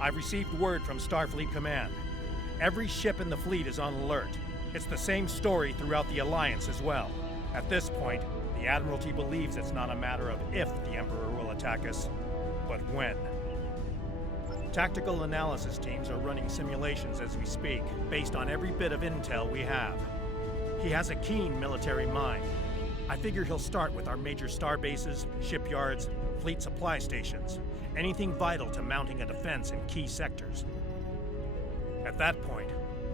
I've received word from Starfleet Command. Every ship in the fleet is on alert. It's the same story throughout the Alliance as well. At this point, the Admiralty believes it's not a matter of if the Emperor will attack us, but when. Tactical analysis teams are running simulations as we speak, based on every bit of intel we have. He has a keen military mind. I figure he'll start with our major star bases, shipyards, fleet supply stations, anything vital to mounting a defense in key sectors. At that point,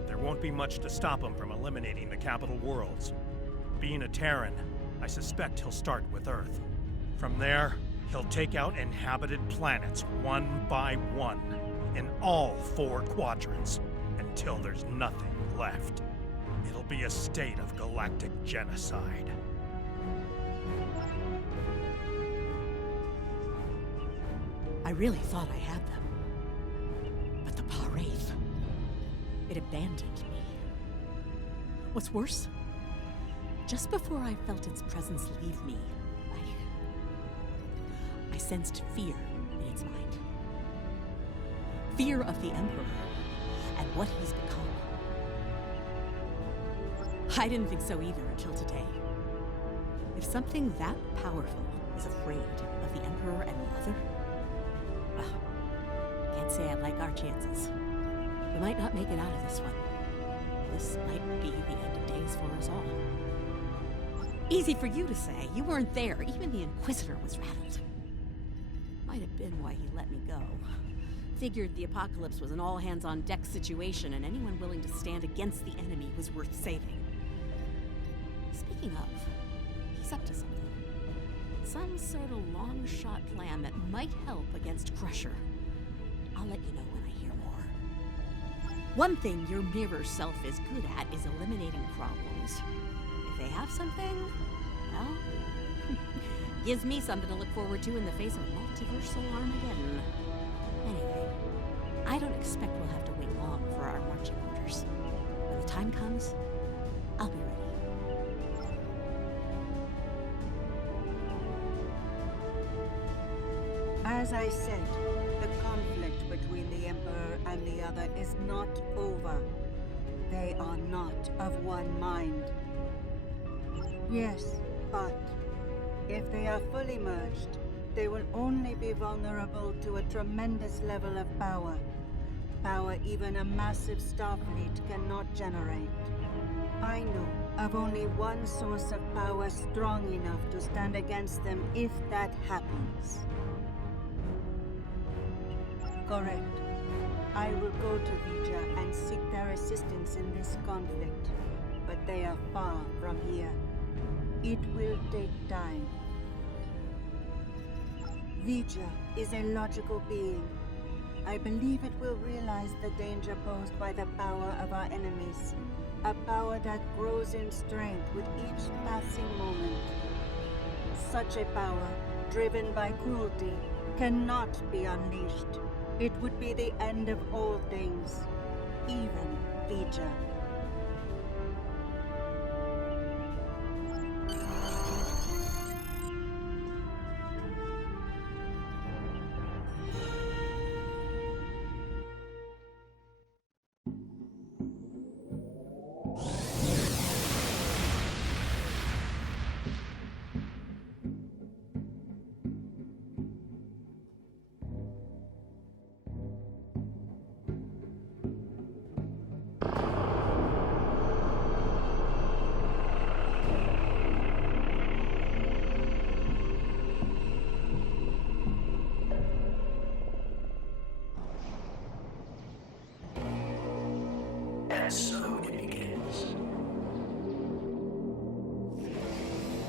there won't be much to stop him from eliminating the capital worlds. Being a Terran, I suspect he'll start with Earth. From there, he'll take out inhabited planets one by one, in all 4 quadrants, until there's nothing left. It'll be a state of galactic genocide. I really thought I had them. But the Pah-wraith, it abandoned me. What's worse, just before I felt its presence leave me, I sensed fear in its mind. Fear of the Emperor and what he's become. I didn't think so either until today. If something that powerful is afraid of the Emperor and Mother, well, can't say I like our chances. We might not make it out of this one. This might be the end of days for us all. Easy for you to say. You weren't there. Even the Inquisitor was rattled. Might have been why he let me go. Figured the apocalypse was an all-hands-on-deck situation, and anyone willing to stand against the enemy was worth saving. Speaking of, he's up to something. Some sort of long-shot plan that might help against Crusher. I'll let you know when I hear more. One thing your mirror self is good at is eliminating problems. If they have something, well, gives me something to look forward to in the face of multiversal Armageddon. Anyway, I don't expect we'll have to wait long for our marching orders. When the time comes, I'll be ready. As I said, the conflict between the Emperor and the other is not over. They are not of one mind. Yes, but if they are fully merged, they will only be vulnerable to a tremendous level of power. Power even a massive Starfleet cannot generate. I know of only one source of power strong enough to stand against them if that happens. Correct. I will go to Vija and seek their assistance in this conflict, but they are far from here. It will take time. Vija is a logical being. I believe it will realize the danger posed by the power of our enemies. A power that grows in strength with each passing moment. Such a power, driven by cruelty, cannot be unleashed. It would be the end of all things, even Vija. And so it begins.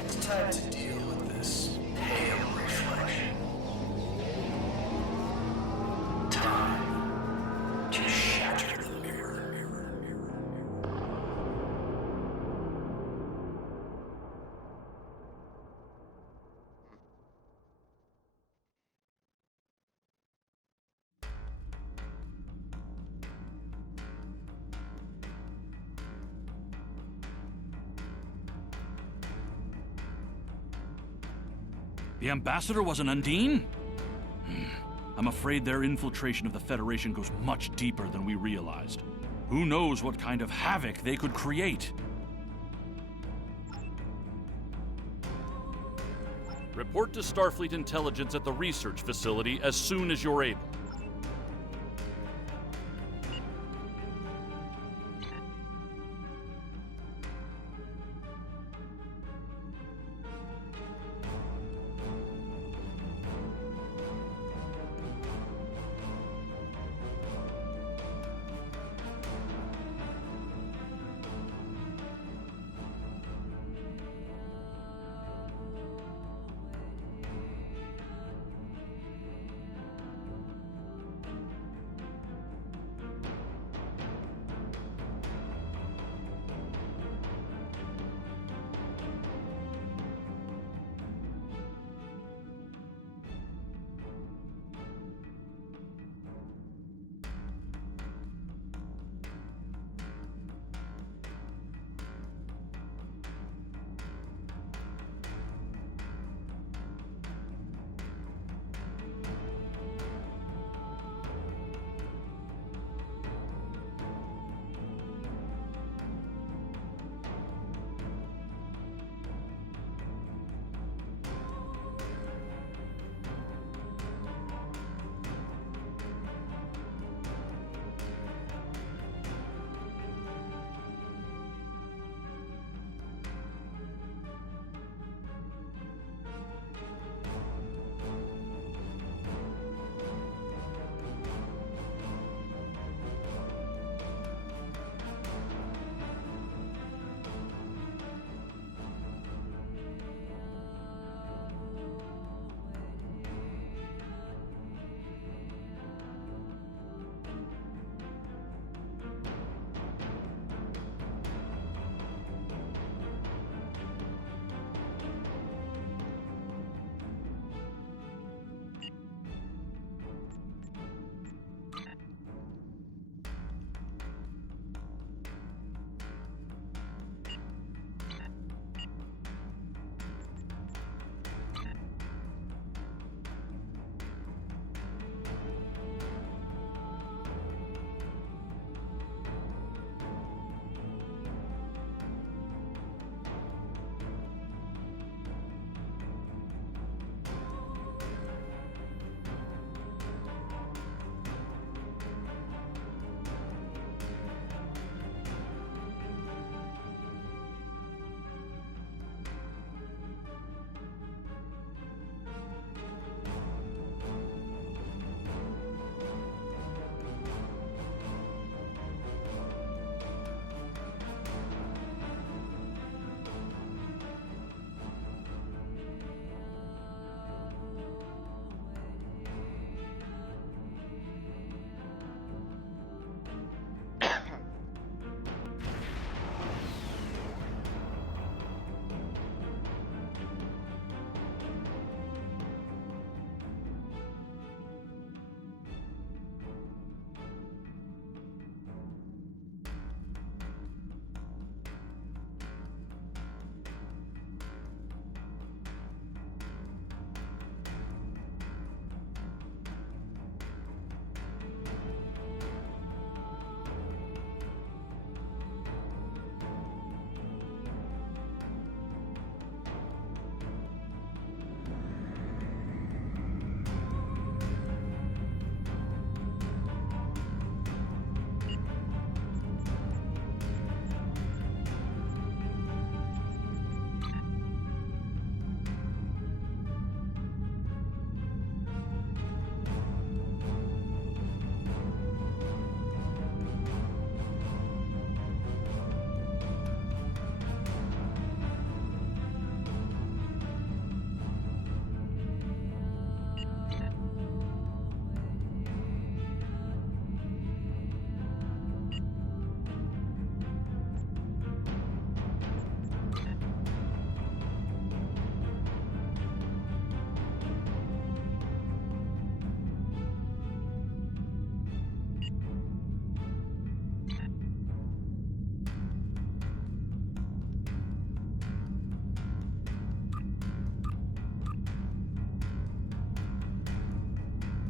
It's time to deal with this pale reflection. Time to shatter the mirror. The ambassador was an Undine? I'm afraid their infiltration of the Federation goes much deeper than we realized. Who knows what kind of havoc they could create? Report to Starfleet Intelligence at the research facility as soon as you're able.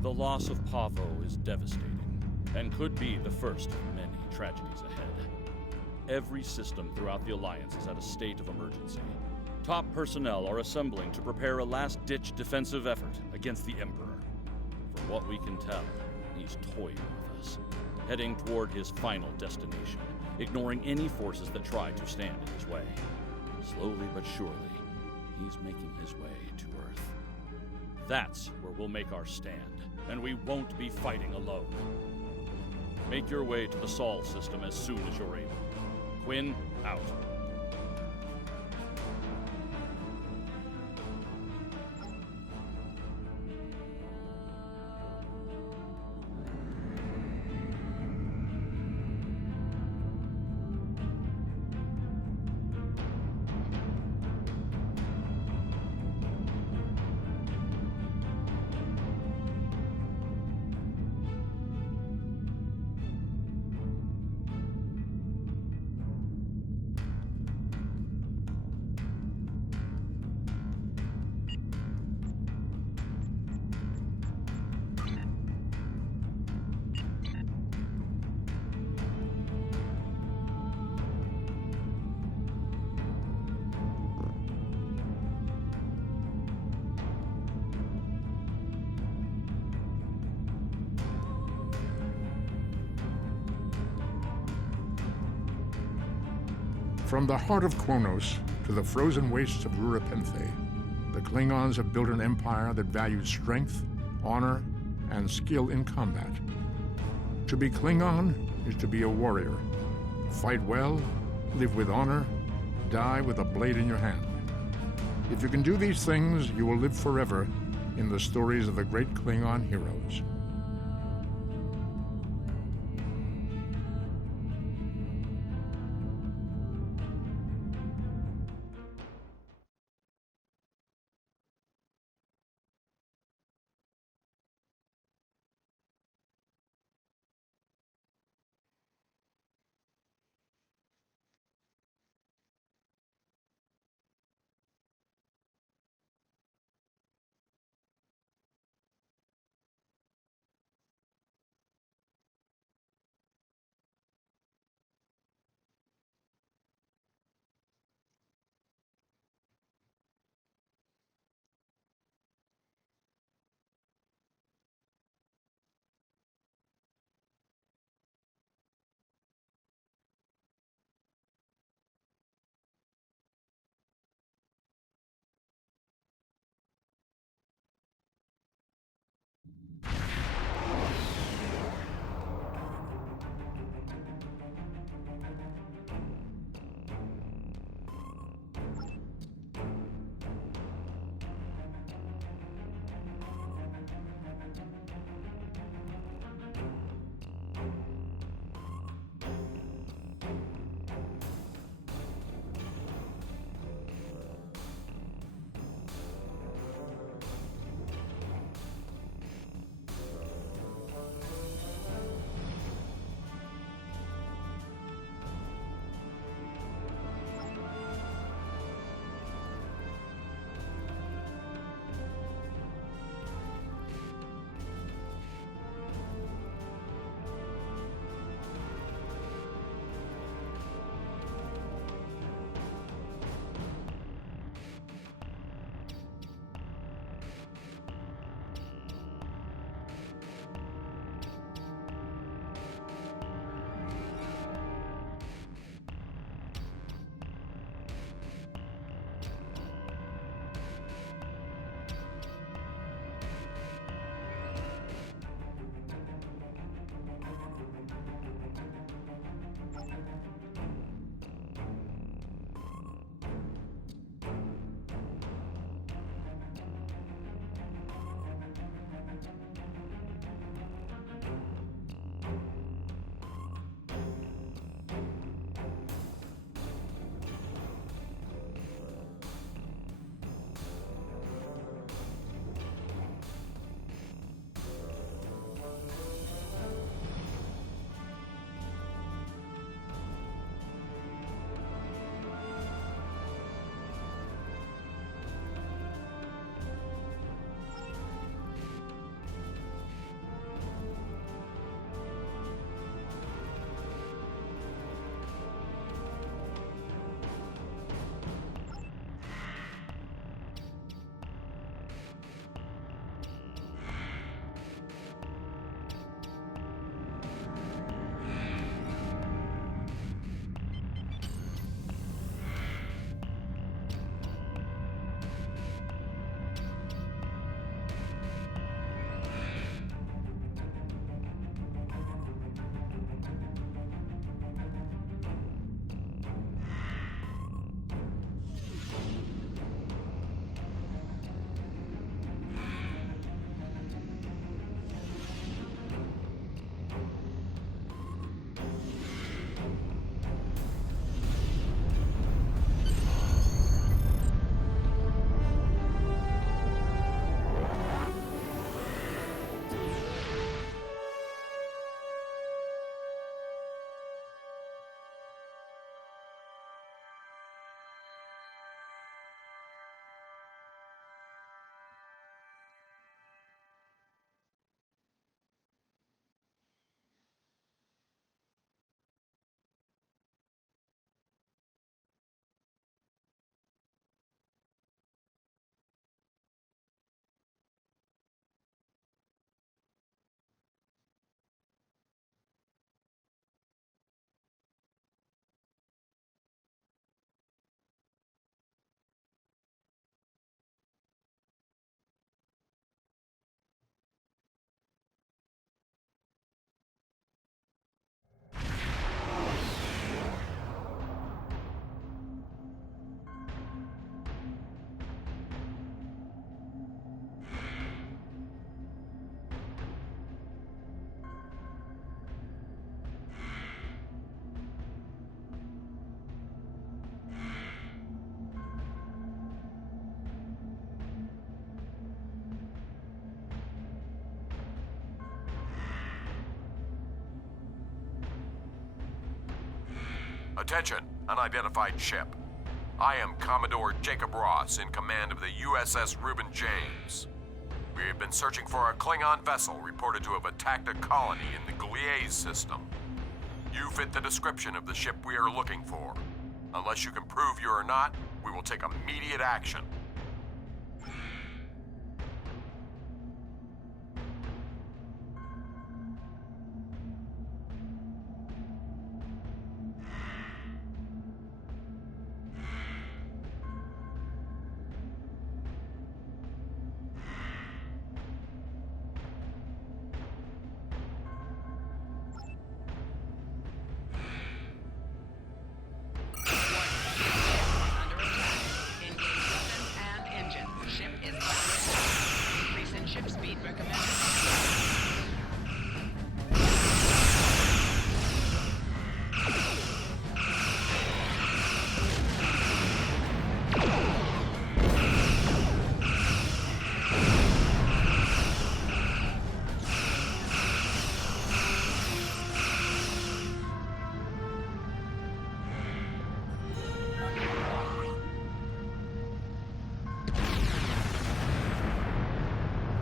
The loss of Pavo is devastating, and could be the first of many tragedies ahead. Every system throughout the Alliance is at a state of emergency. Top personnel are assembling to prepare a last-ditch defensive effort against the Emperor. From what we can tell, he's toying with us, heading toward his final destination, ignoring any forces that try to stand in his way. Slowly but surely, he's making his way to Earth. That's where we'll make our stand, and we won't be fighting alone. Make your way to the Sol system as soon as you're able. Quinn, out. From the heart of Kronos to the frozen wastes of Rurapenthe, the Klingons have built an empire that values strength, honor, and skill in combat. To be Klingon is to be a warrior. Fight well, live with honor, die with a blade in your hand. If you can do these things, you will live forever in the stories of the great Klingon heroes. Attention, unidentified ship. I am Commodore Jacob Ross in command of the USS Reuben James. We have been searching for a Klingon vessel reported to have attacked a colony in the Gliese system. You fit the description of the ship we are looking for. Unless you can prove you are not, we will take immediate action.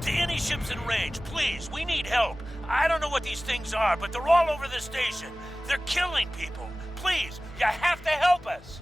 To any ships in range, please, we need help. I don't know what these things are, but they're all over the station. They're killing people. Please, you have to help us.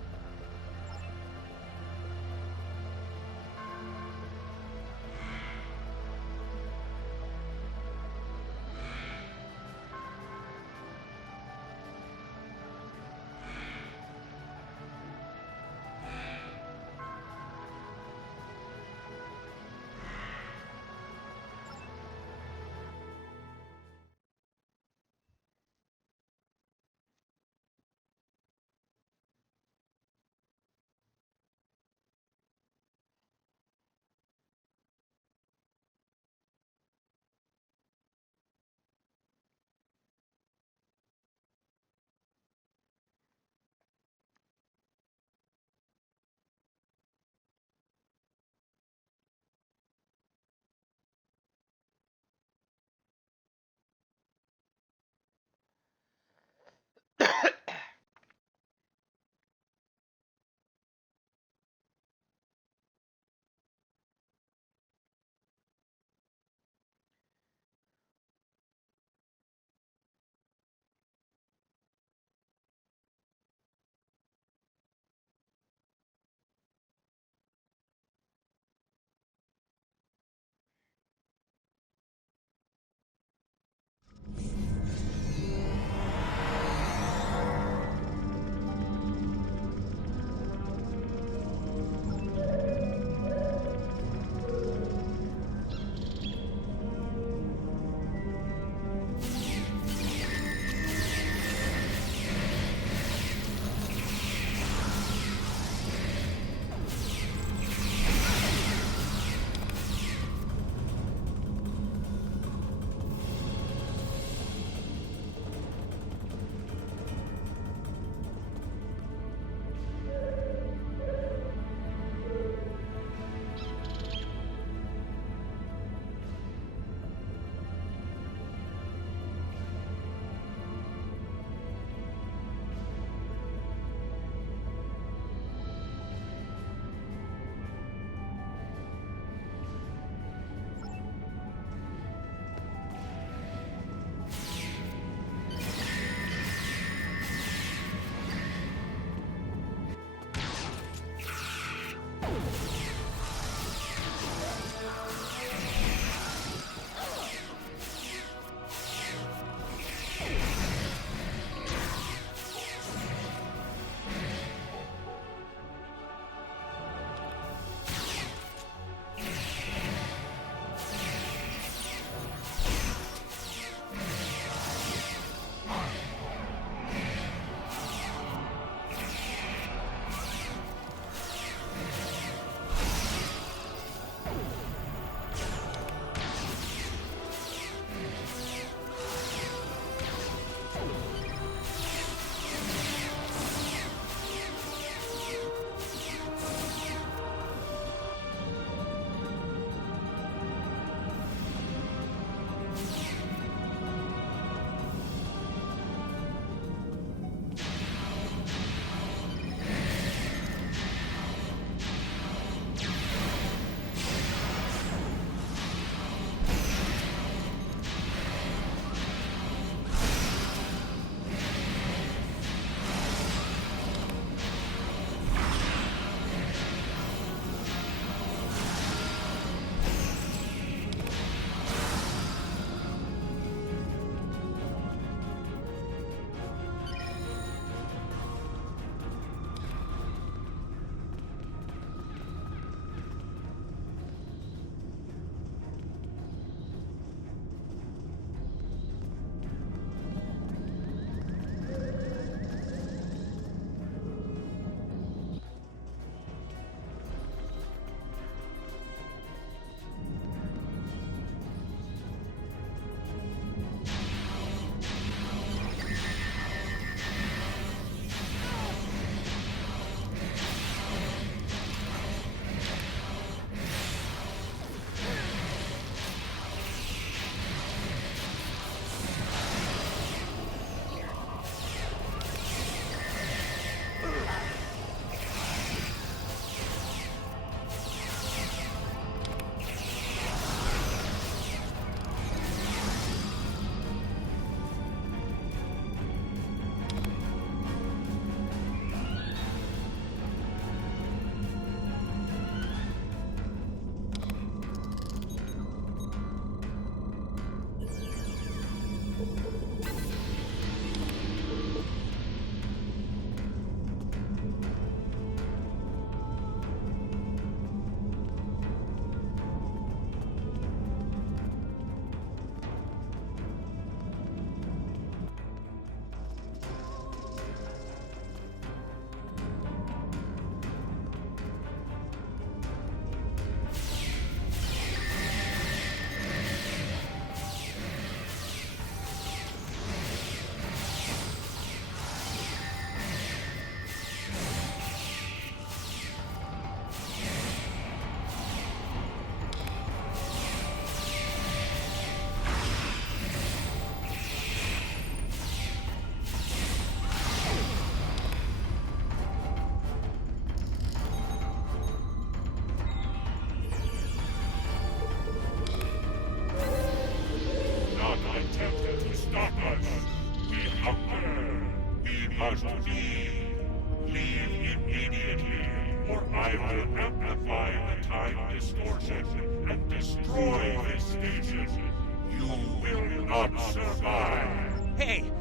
investigation. You will not survive. Hey,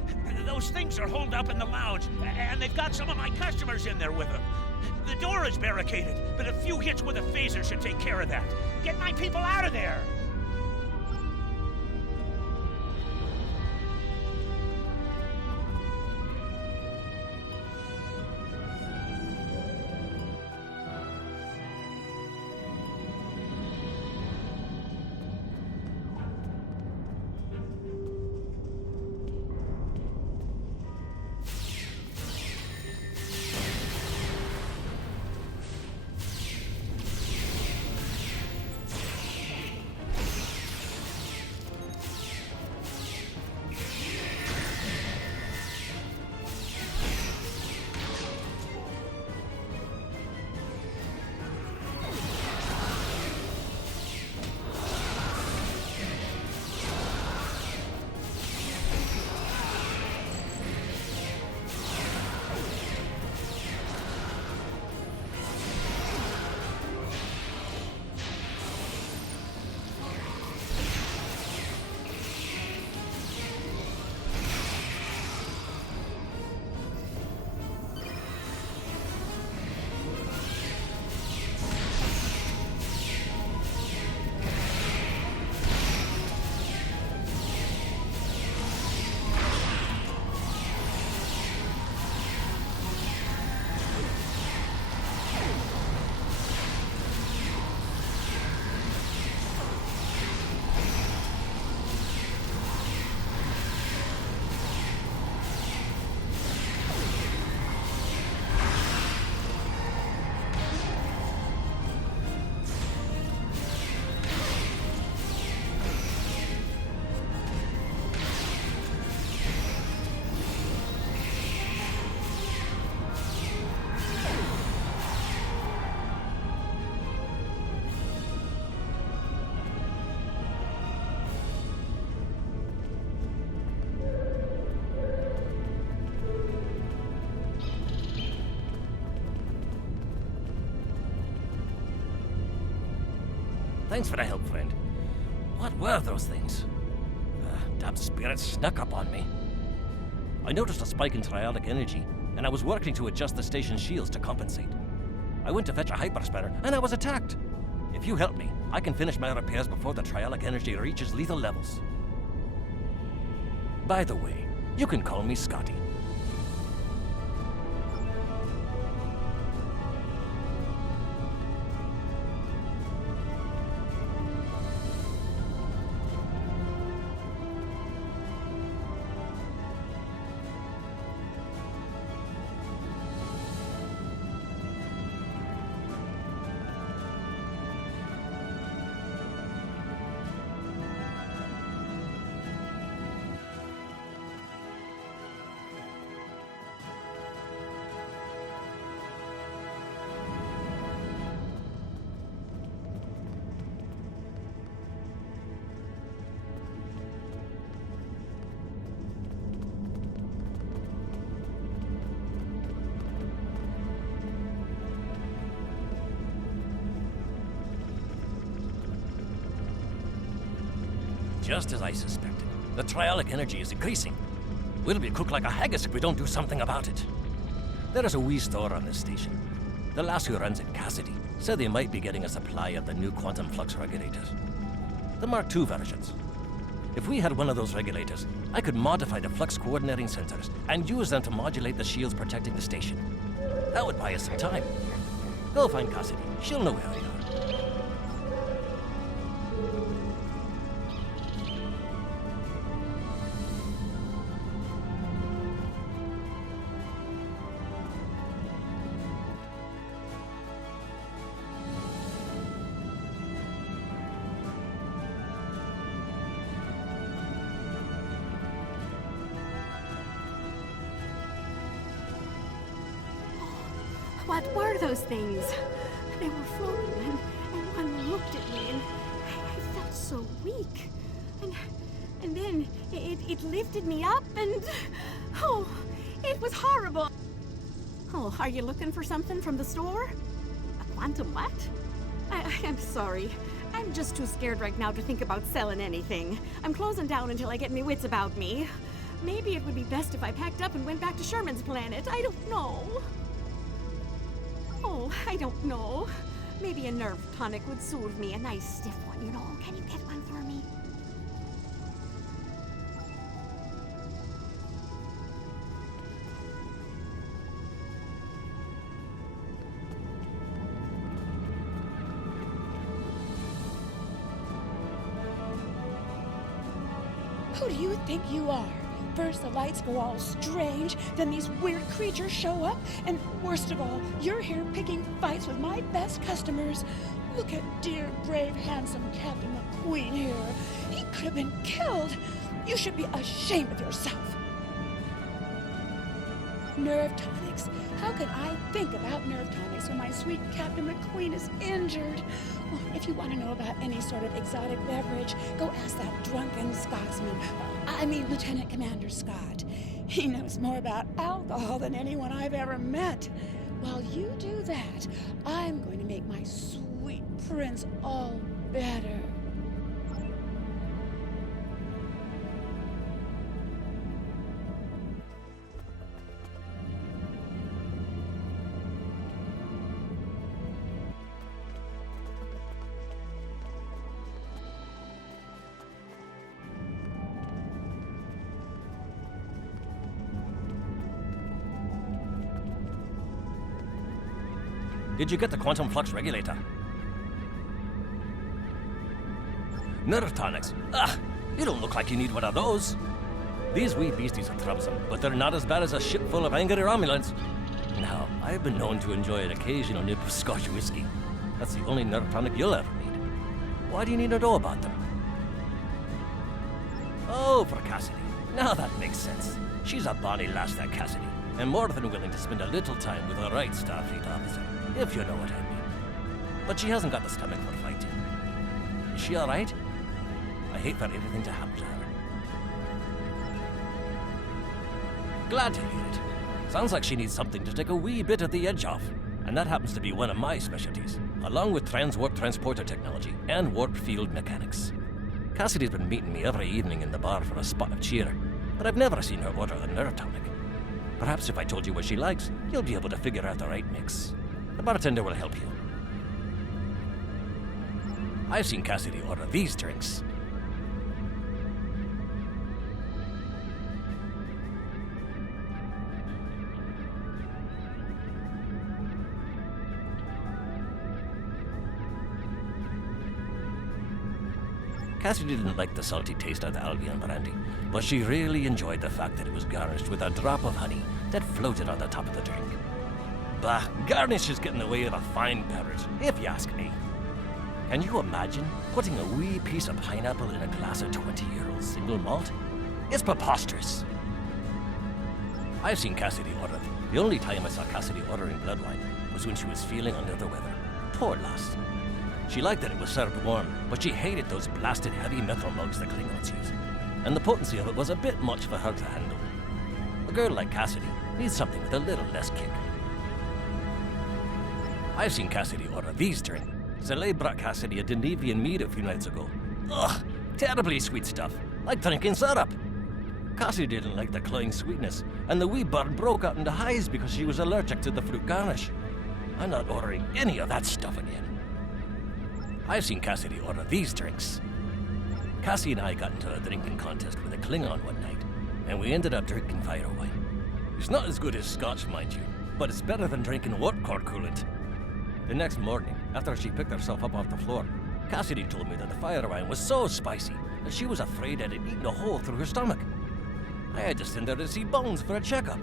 those things are holed up in the lounge, and they've got some of my customers in there with them. The door is barricaded, but a few hits with a phaser should take care of that. Get my people out of there! Thanks for the help, friend. What were those things? Damn spirits snuck up on me. I noticed a spike in trialic energy, and I was working to adjust the station's shields to compensate. I went to fetch a hyperspanner, and I was attacked. If you help me, I can finish my repairs before the trialic energy reaches lethal levels. By the way, you can call me Scotty. Just as I suspected, the trialic energy is increasing. We'll be cooked like a haggis if we don't do something about it. There is a wee store on this station. The lass who runs it, Cassidy, said they might be getting a supply of the new quantum flux regulators. The Mark II versions. If we had one of those regulators, I could modify the flux coordinating sensors and use them to modulate the shields protecting the station. That would buy us some time. Go find Cassidy. She'll know where we are. What were those things? They were floating, and one looked at me, and I felt so weak. And then it lifted me up, and oh, it was horrible. Oh, are you looking for something from the store? A quantum what? I'm sorry. I I'm just too scared right now to think about selling anything. I'm closing down until I get me wits about me. Maybe it would be best if I packed up and went back to Sherman's planet. I don't know. Oh, I don't know. Maybe a nerve tonic would soothe me. A nice stiff one, you know. Can you get one for me? Who do you think you are? First the lights go all strange, then these weird creatures show up, and worst of all, you're here picking fights with my best customers. Look at dear, brave, handsome Captain McQueen here. He could have been killed. You should be ashamed of yourself. Nerve tonics. How could I think about nerve tonics when my sweet Captain McQueen is injured? Well, if you want to know about any sort of exotic beverage, go ask that drunken Scotsman. I mean, Lieutenant Commander Scott. He knows more about alcohol than anyone I've ever met. While you do that, I'm going to make my sweet prince all better. Did you get the quantum flux regulator? Nerve tonics. Ah, you don't look like you need one of those. These wee beasties are troublesome, but they're not as bad as a ship full of angry Romulans. Now, I've been known to enjoy an occasional nip of Scotch whiskey. That's the only nerve tonic you'll ever need. Why do you need to know about them? Oh, for Cassidy. Now that makes sense. She's a bonny lass, that Cassidy, and more than willing to spend a little time with the right Starfleet officer, if you know what I mean. But she hasn't got the stomach for fighting. Is she all right? I hate for anything to happen to her. Glad to hear it. Sounds like she needs something to take a wee bit of the edge off. And that happens to be one of my specialties, along with transwarp transporter technology and warp field mechanics. Cassidy's been meeting me every evening in the bar for a spot of cheer, but I've never seen her order a nerve tonic. Perhaps if I told you what she likes, you'll be able to figure out the right mix. The bartender will help you. I've seen Cassidy order these drinks. Cassidy didn't like the salty taste of the Albion brandy, but she really enjoyed the fact that it was garnished with a drop of honey that floated on the top of the drink. Bah, garnish is getting in the way of a fine beverage, if you ask me. Can you imagine putting a wee piece of pineapple in a glass of 20-year-old single malt? It's preposterous. I've seen Cassidy order them. The only time I saw Cassidy ordering blood wine was when she was feeling under the weather. Poor lass. She liked that it was served warm, but she hated those blasted heavy metal mugs the Klingons use. And the potency of it was a bit much for her to handle. A girl like Cassidy needs something with a little less kick. I've seen Cassidy order these drinks. Zalay brought Cassidy a Denevian mead a few nights ago. Ugh, terribly sweet stuff, like drinking syrup. Cassidy didn't like the cloying sweetness, and the wee bird broke out into highs because she was allergic to the fruit garnish. I'm not ordering any of that stuff again. I've seen Cassidy order these drinks. Cassie and I got into a drinking contest with a Klingon one night, and we ended up drinking fire wine. It's not as good as Scotch, mind you, but it's better than drinking warp core coolant. The next morning, after she picked herself up off the floor, Cassidy told me that the fire wine was so spicy that she was afraid it had eaten a hole through her stomach. I had to send her to see Bones for a checkup.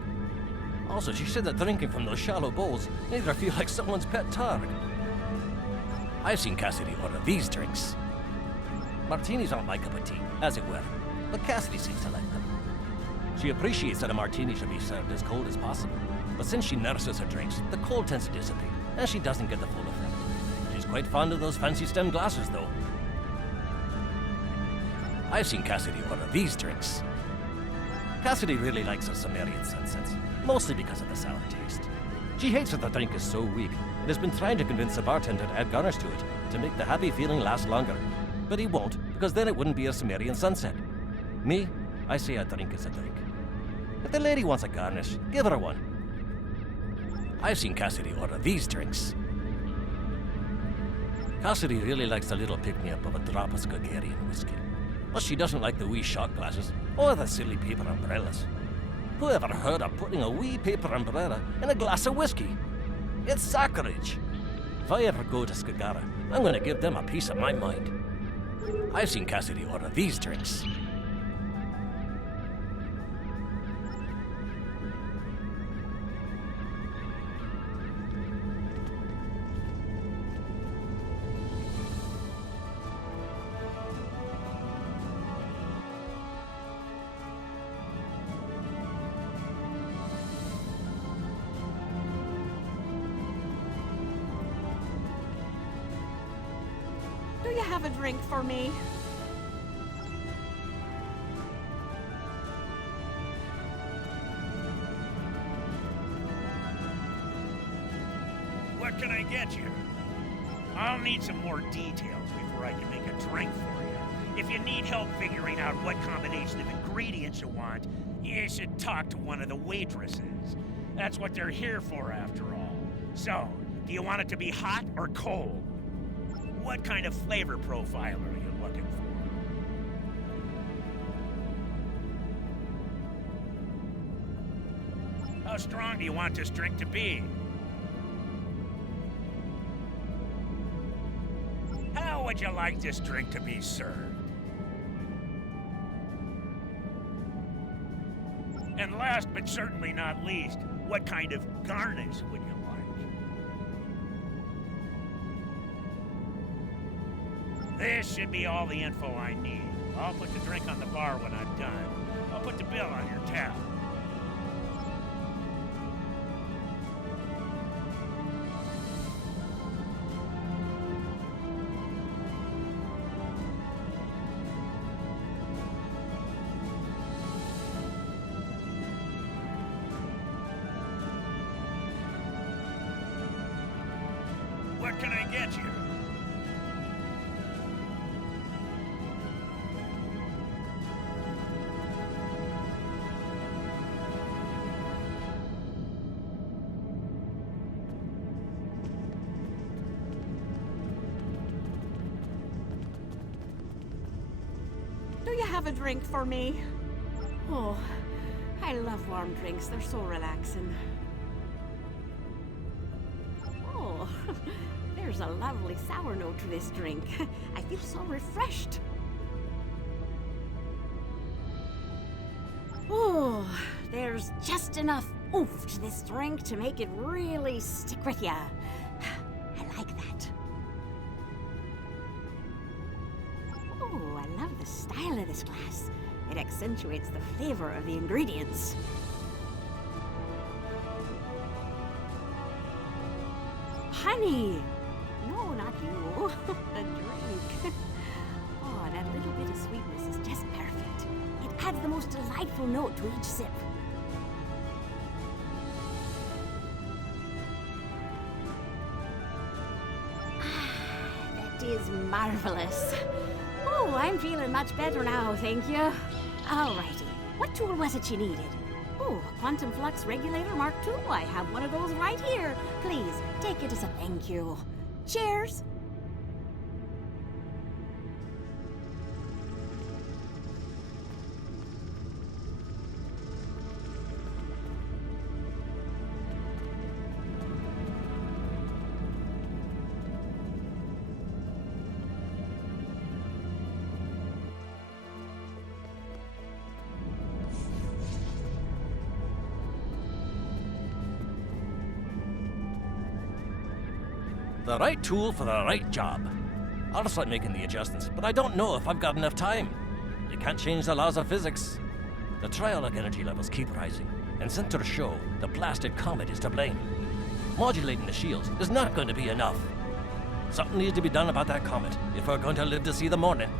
Also, she said that drinking from those shallow bowls made her feel like someone's pet targ. I've seen Cassidy order these drinks. Martinis aren't my cup of tea, as it were, but Cassidy seems to like them. She appreciates that a martini should be served as cold as possible, but since she nurses her drinks, the cold tends to dissipate, and she doesn't get the full effect. She's quite fond of those fancy stem glasses, though. I've seen Cassidy order these drinks. Cassidy really likes her Sumerian sunsets, mostly because of the sour taste. She hates that the drink is so weak, and has been trying to convince the bartender to add garnish to it, to make the happy feeling last longer. But he won't, because then it wouldn't be a Sumerian sunset. Me, I say a drink is a drink. If the lady wants a garnish, give her one. I've seen Cassidy order these drinks. Cassidy really likes the little pick-me-up of a drop of Skagarian whiskey. But she doesn't like the wee shot glasses, or the silly paper umbrellas. Who ever heard of putting a wee paper umbrella in a glass of whiskey? It's sacrilege. If I ever go to Skagara, I'm going to give them a piece of my mind. I've seen Cassidy order these drinks. Do you have a drink for me? What can I get you? I'll need some more details before I can make a drink for you. If you need help figuring out what combination of ingredients you want, you should talk to one of the waitresses. That's what they're here for, after all. So, do you want it to be hot or cold? What kind of flavor profile are you looking for? How strong do you want this drink to be? How would you like this drink to be served? And last but certainly not least, what kind of garnish would you like? This should be all the info I need. I'll put the drink on the bar when I'm done. I'll put the bill on your tab. What can I get you? Do you have a drink for me? Oh, I love warm drinks. They're so relaxing. Oh, there's a lovely sour note to this drink. I feel so refreshed. Oh, there's just enough oomph to this drink to make it really stick with ya. I like that. Oh, I love the style of this glass. It accentuates the flavor of the ingredients. Honey! No, not you. The drink. Oh, that little bit of sweetness is just perfect. It adds the most delightful note to each sip. That is marvelous. Oh, I'm feeling much better now, thank you. Alrighty, what tool was it you needed? Oh, a quantum flux regulator Mark II. I have one of those right here. Please, take it as a thank you. Cheers. The right tool for the right job. I'll start making the adjustments, but I don't know if I've got enough time. You can't change the laws of physics. The triolic energy levels keep rising, and sensors show the blasted comet is to blame. Modulating the shields is not going to be enough. Something needs to be done about that comet if we're going to live to see the morning.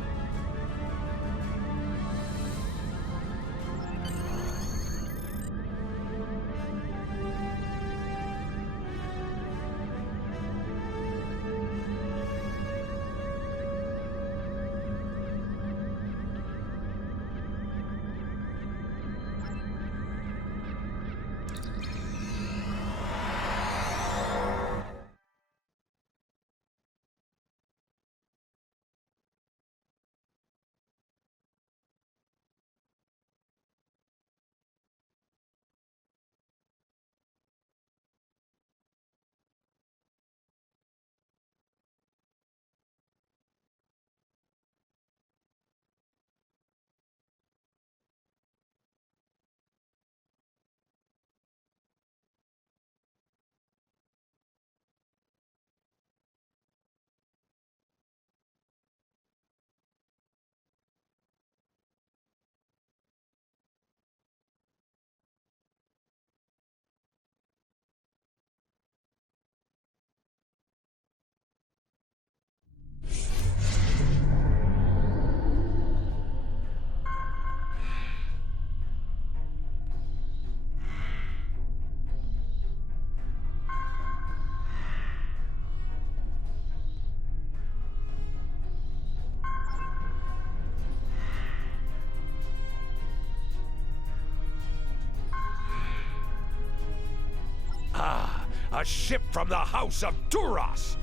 a ship from the House of Duras.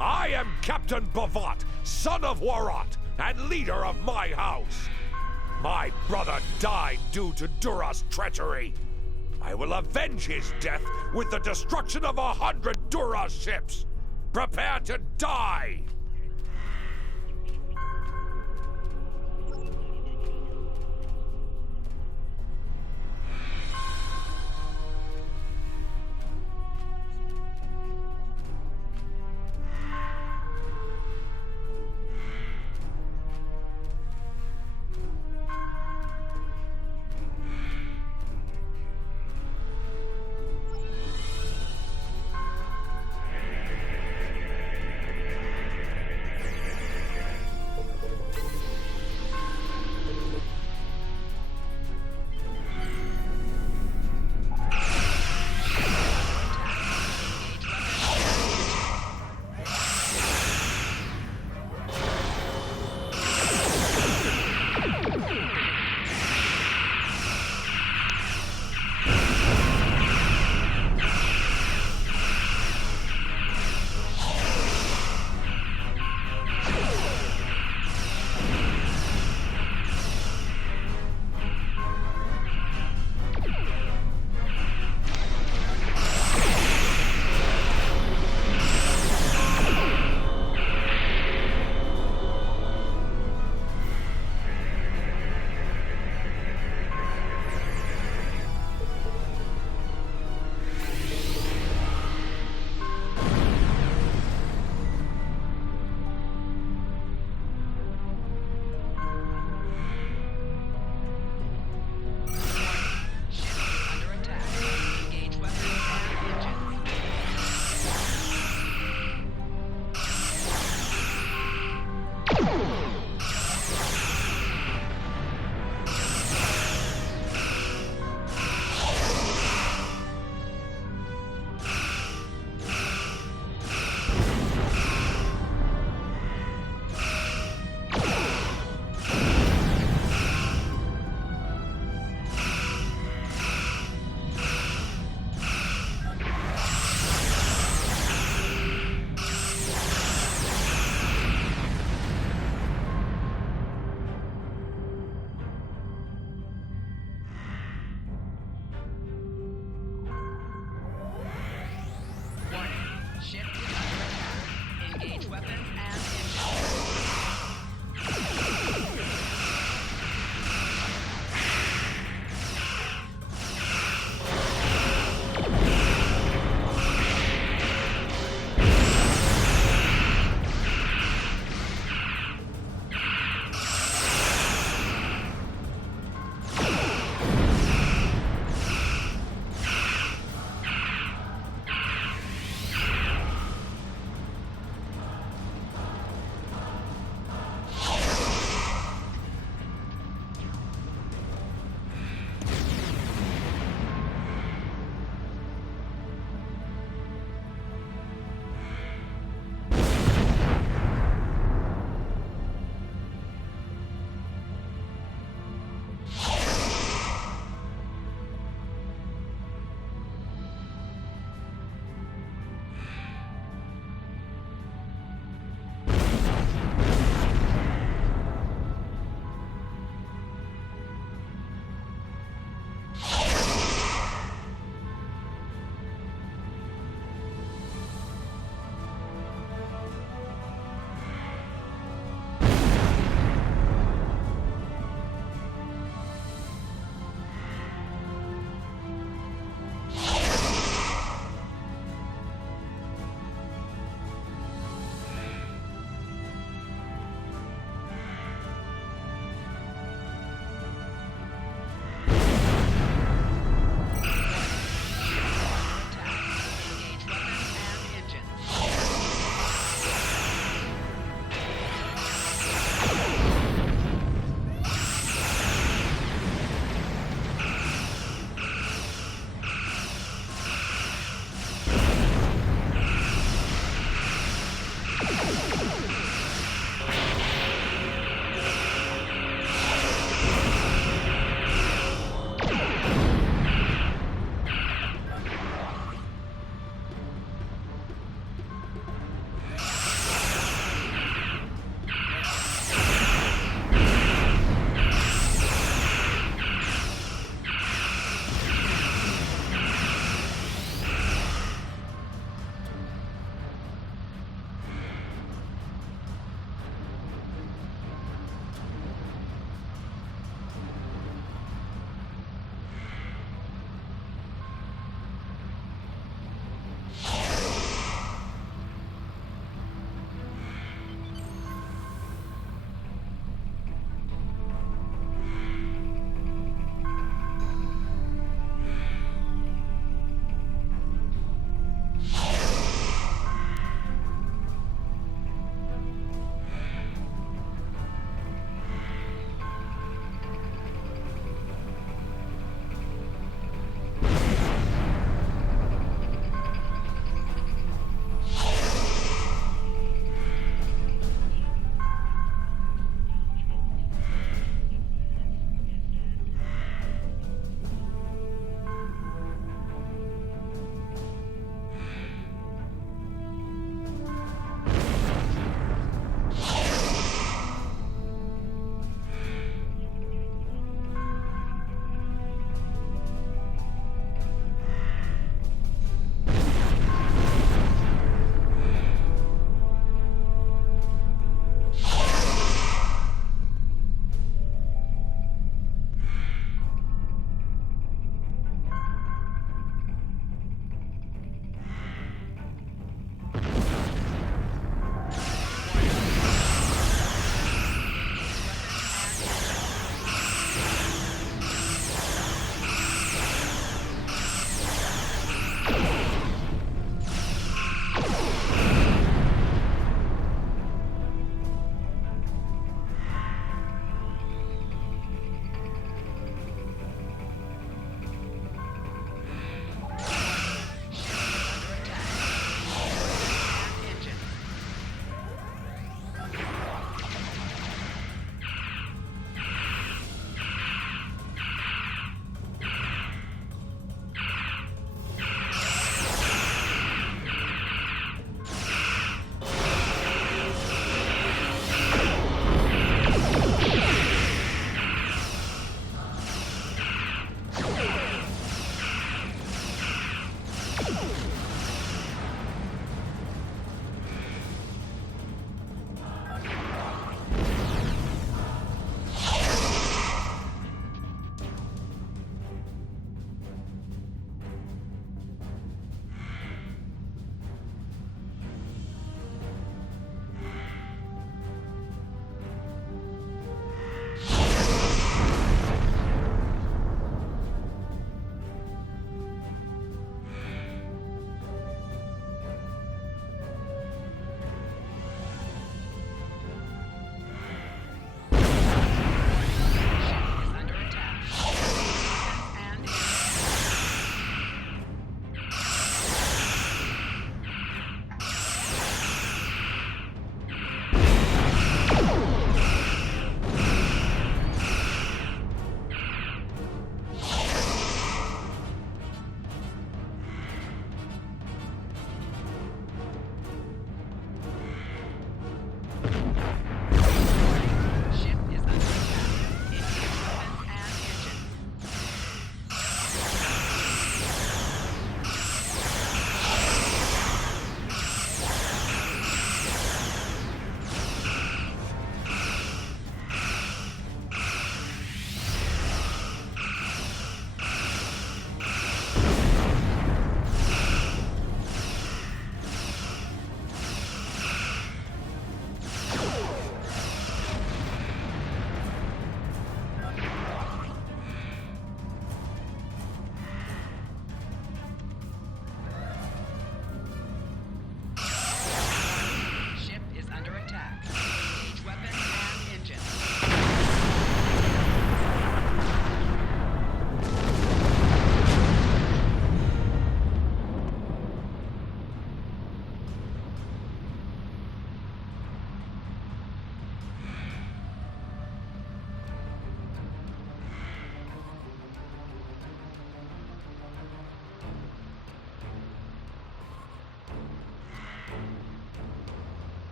I am Captain Bavat, son of Warat, and leader of my house. My brother died due to Duras' treachery. I will avenge his death with the destruction of 100 Duras ships. Prepare to die!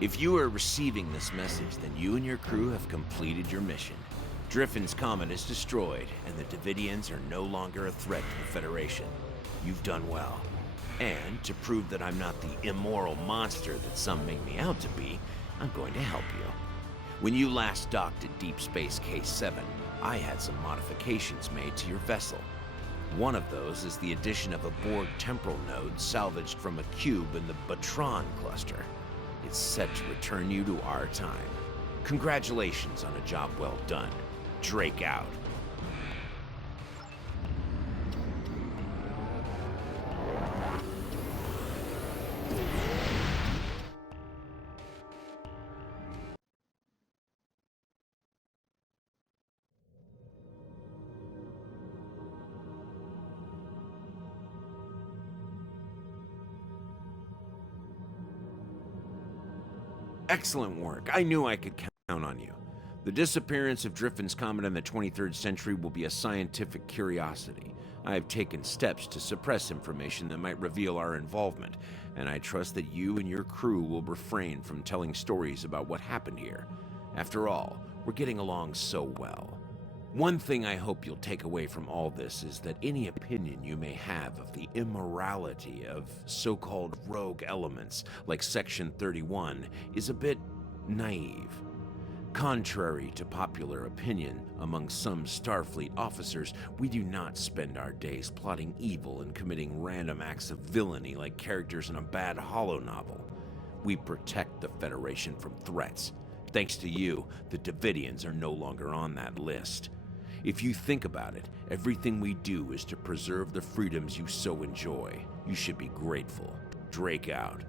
If you are receiving this message, then you and your crew have completed your mission. Driffin's comet is destroyed, and the Davidians are no longer a threat to the Federation. You've done well. And to prove that I'm not the immoral monster that some make me out to be, I'm going to help you. When you last docked at Deep Space K7, I had some modifications made to your vessel. One of those is the addition of a Borg temporal node salvaged from a cube in the Batron cluster. It's set to return you to our time. Congratulations on a job well done. Drake out. Excellent work. I knew I could count on you. The disappearance of Driffin's comet in the 23rd century will be a scientific curiosity. I have taken steps to suppress information that might reveal our involvement, and I trust that you and your crew will refrain from telling stories about what happened here. After all, we're getting along so well. One thing I hope you'll take away from all this is that any opinion you may have of the immorality of so-called rogue elements like Section 31 is a bit naive. Contrary to popular opinion among some Starfleet officers, we do not spend our days plotting evil and committing random acts of villainy like characters in a bad holo novel. We protect the Federation from threats. Thanks to you, the Davidians are no longer on that list. If you think about it, everything we do is to preserve the freedoms you so enjoy. You should be grateful. Drake out.